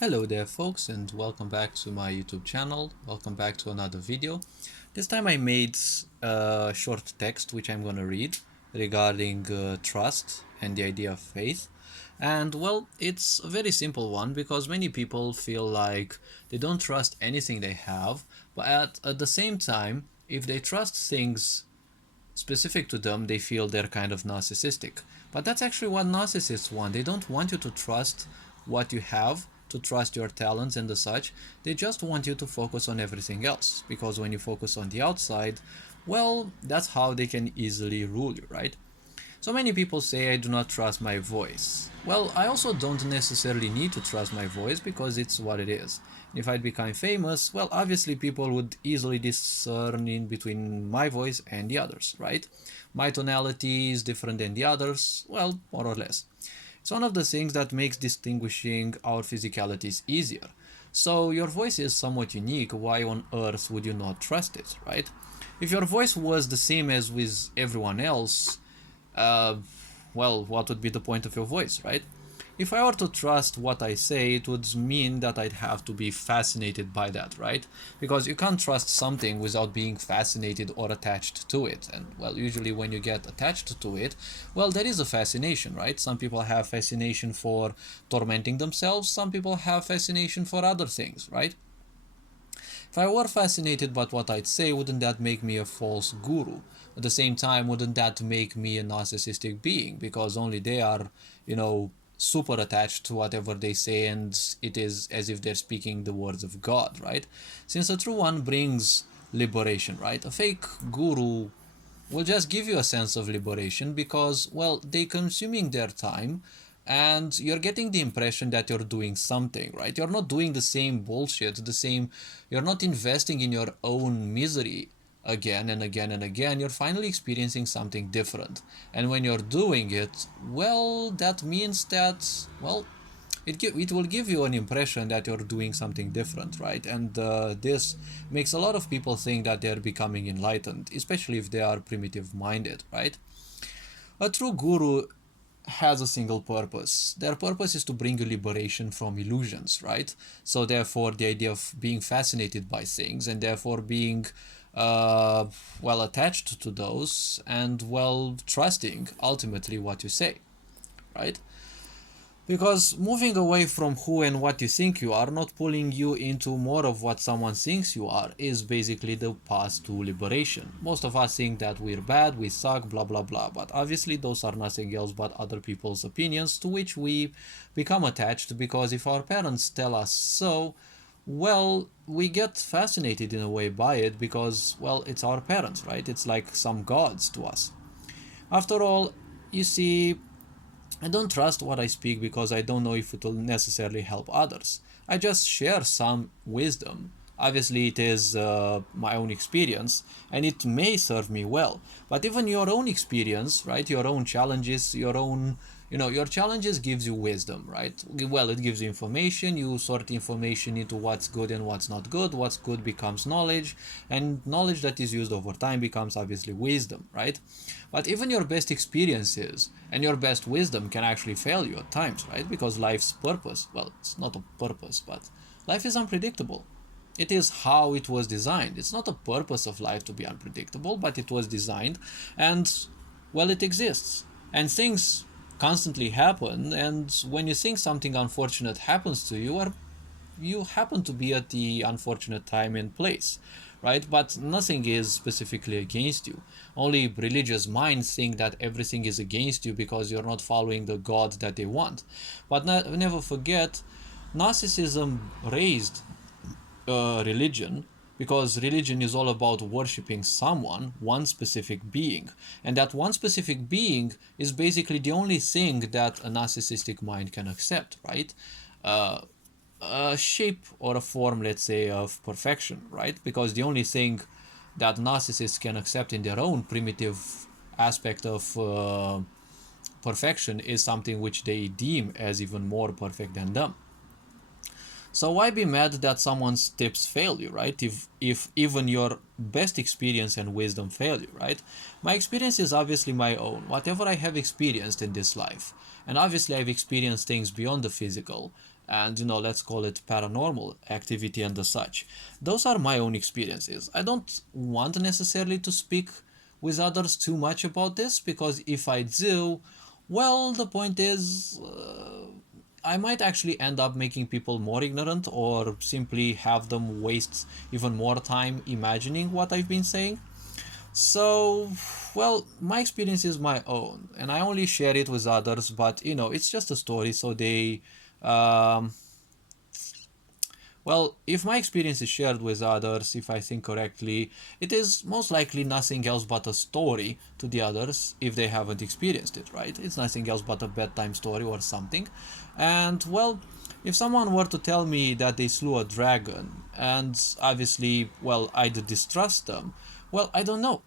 Hello there folks, and welcome back to my YouTube channel. Welcome back to another video. This time I made a short text which I'm gonna read regarding trust and the idea of faith. And well, it's a very simple one because many people feel like they don't trust anything they have, but at the same time, if they trust things specific to them, they feel they're kind of narcissistic. But that's actually what narcissists want. They don't want you to trust what you have, to trust your talents and the such. They just want you to focus on everything else. Because when you focus on the outside, well, that's how they can easily rule you, right? So many people say I do not trust my voice. Well, I also don't necessarily need to trust my voice because it's what it is. If I'd become famous, well, obviously people would easily discern in between my voice and the others, right? My tonality is different than the others, well, more or less. It's one of the things that makes distinguishing our physicalities easier. So your voice is somewhat unique. Why on earth would you not trust it, right? If your voice was the same as with everyone else, uh, well, what would be the point of your voice, right? If I were to trust what I say, it would mean that I'd have to be fascinated by that, right? Because you can't trust something without being fascinated or attached to it. And, well, usually when you get attached to it, well, there is a fascination, right? Some people have fascination for tormenting themselves, some people have fascination for other things, right? If I were fascinated by what I'd say, wouldn't that make me a false guru? At the same time, wouldn't that make me a narcissistic being? Because only they are, super attached to whatever they say, and it is as if they're speaking the words of God, right? Since a true one brings liberation, right? A fake guru will just give you a sense of liberation because, well, they consuming their time and you're getting the impression that you're doing something, right? You're not doing the same bullshit, you're not investing in your own misery again and again and again. You're finally experiencing something different. And when you're doing it, well, that means that, well, it will give you an impression that you're doing something different, right? And this makes a lot of people think that they're becoming enlightened, especially if they are primitive minded, right? A true guru has a single purpose. Their purpose is to bring you liberation from illusions, right? So therefore, the idea of being fascinated by things and therefore being well attached to those and well trusting ultimately what you say, right? Because moving away from who and what you think you are, not pulling you into more of what someone thinks you are, is basically the path to liberation. Most of us think that we're bad, we suck, blah blah blah, but obviously those are nothing else but other people's opinions to which we become attached because if our parents tell us so, well, we get fascinated in a way by it because, well, it's our parents, right? It's like some gods to us. After all, you see, I don't trust what I speak because I don't know if it will necessarily help others. I just share some wisdom. Obviously, it is my own experience and it may serve me well. But even your own experience, right? Your own challenges, your challenges gives you wisdom, right? Well, it gives you information. You sort information into what's good and what's not good. What's good becomes knowledge, and knowledge that is used over time becomes obviously wisdom, right? But even your best experiences and your best wisdom can actually fail you at times, right? Because life's purpose, well, it's not a purpose, but life is unpredictable. It is how it was designed. It's not a purpose of life to be unpredictable, but it was designed and, well, it exists. And things constantly happen, and when you think something unfortunate happens to you, or you happen to be at the unfortunate time and place, right? But nothing is specifically against you. Only religious minds think that everything is against you because you're not following the God that they want. But never forget, narcissism raised religion because religion is all about worshipping someone, one specific being. And that one specific being is basically the only thing that a narcissistic mind can accept, right? A shape or a form, let's say, of perfection, right? Because the only thing that narcissists can accept in their own primitive aspect of perfection is something which they deem as even more perfect than them. So why be mad that someone's tips fail you, right? If even your best experience and wisdom fail you, right? My experience is obviously my own. Whatever I have experienced in this life, and obviously I've experienced things beyond the physical, and let's call it paranormal activity and the such. Those are my own experiences. I don't want necessarily to speak with others too much about this, because if I do, well, the point is, I might actually end up making people more ignorant, or simply have them waste even more time imagining what I've been saying. So, well, my experience is my own, and I only share it with others, but it's just a story, so they. Um, well, if my experience is shared with others, if I think correctly, it is most likely nothing else but a story to the others if they haven't experienced it, right? It's nothing else but a bedtime story or something. And, well, if someone were to tell me that they slew a dragon, and obviously, well, I'd distrust them, well, I don't know,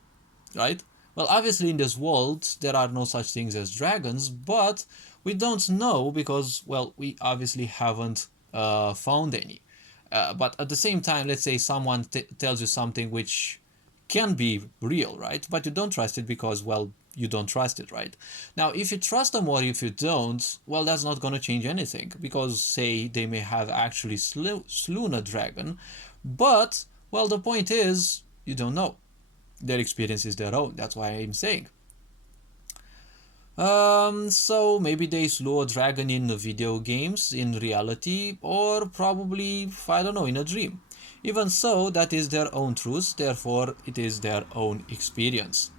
right? Well, obviously, in this world, there are no such things as dragons, but we don't know because, well, we obviously haven't found any. But at the same time, let's say someone tells you something which can be real, right? But you don't trust it because, well, you don't trust it, right? Now, if you trust them or if you don't, well, that's not going to change anything, because, say, they may have actually slewn a dragon, but, well, the point is, you don't know. Their experience is their own. That's why I'm saying. So maybe they slew a dragon in the video games, in reality, or probably, I don't know, in a dream. Even so, that is their own truth, therefore, it is their own experience.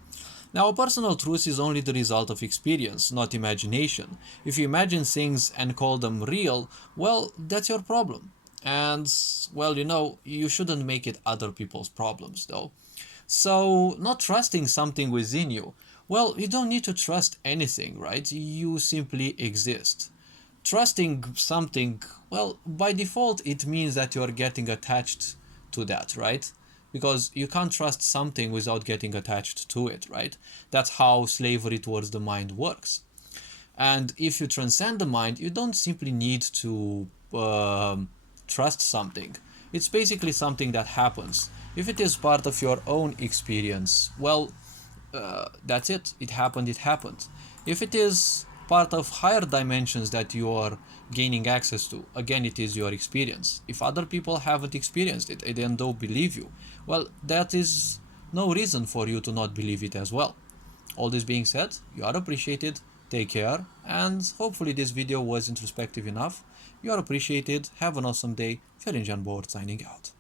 Now, a personal truth is only the result of experience, not imagination. If you imagine things and call them real, well, that's your problem. And, well, you shouldn't make it other people's problems, though. So, not trusting something within you, well, you don't need to trust anything, right? You simply exist. Trusting something, well, by default, it means that you're getting attached to that, right? Because you can't trust something without getting attached to it, right? That's how slavery towards the mind works. And if you transcend the mind, you don't simply need to trust something. It's basically something that happens. If it is part of your own experience, well, that's it. It happened, it happened. If it is part of higher dimensions that you are gaining access to, again, it is your experience. If other people haven't experienced it and then don't believe you, well, that is no reason for you to not believe it as well. All this being said, you are appreciated, take care, and hopefully this video was introspective enough. You are appreciated, have an awesome day. Ferenc Board signing out.